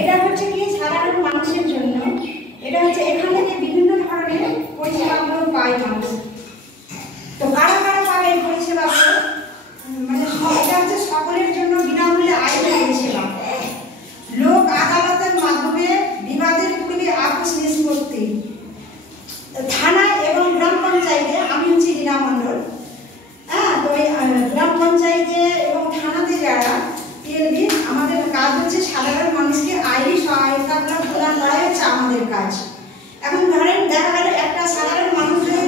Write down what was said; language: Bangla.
এটা হচ্ছে কি সাধারণ মানুষের জন্য, এটা হচ্ছে এখান থেকে বিভিন্ন ধরনের পরিষেবাগুলো পায় মানুষ। তো কারা কারা পাবে এই পরিষেবাগুলো, মানে এটা হচ্ছে সকলের জন্য বিনামূল্যে আইনি পরিষেবা। লোক আদালতের মাধ্যমে বিবাদের পূর্বে আপোষ নিষ্পত্তি, থানা এবং গ্রাম পঞ্চায়েতে, আমি হচ্ছি রীনা মণ্ডল। হ্যাঁ, তো এই গ্রাম পঞ্চায়েতে এবং থানাতে যারা পিএলবি, আমাদের কাজ হচ্ছে সাধারণ মানুষকে আইনি সহায়তা প্রদান করাই হচ্ছে আমাদের কাজ। এখন ধরেন দেখা গেল একটা সাধারণ মানুষ যদি